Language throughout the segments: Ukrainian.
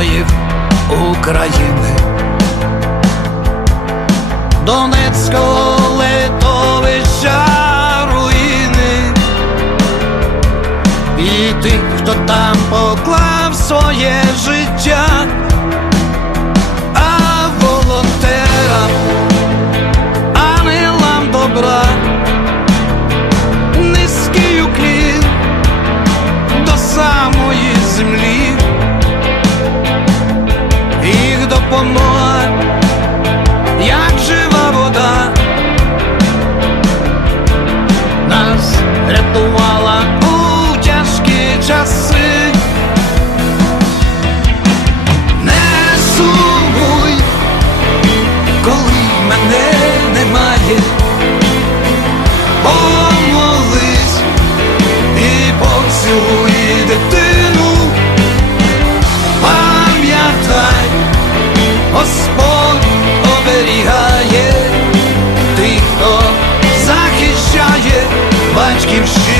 Героїв України, Донецького литовища руїни, і тих, хто там поклав своє життя, немає, помолись і поцілуй дитину, пам'ятай, Господь оберігає тих, хто захищає батьківщину.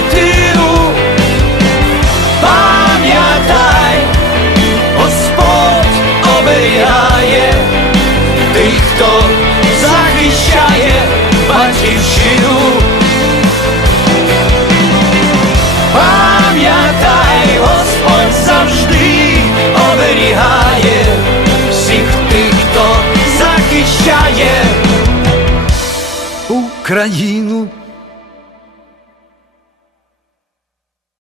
дитину, пам'ятай, Господь оберігає тих, хто захищає батьківщину. Пам'ятай, Господь завжди оберігає всіх тих, хто захищає Україну.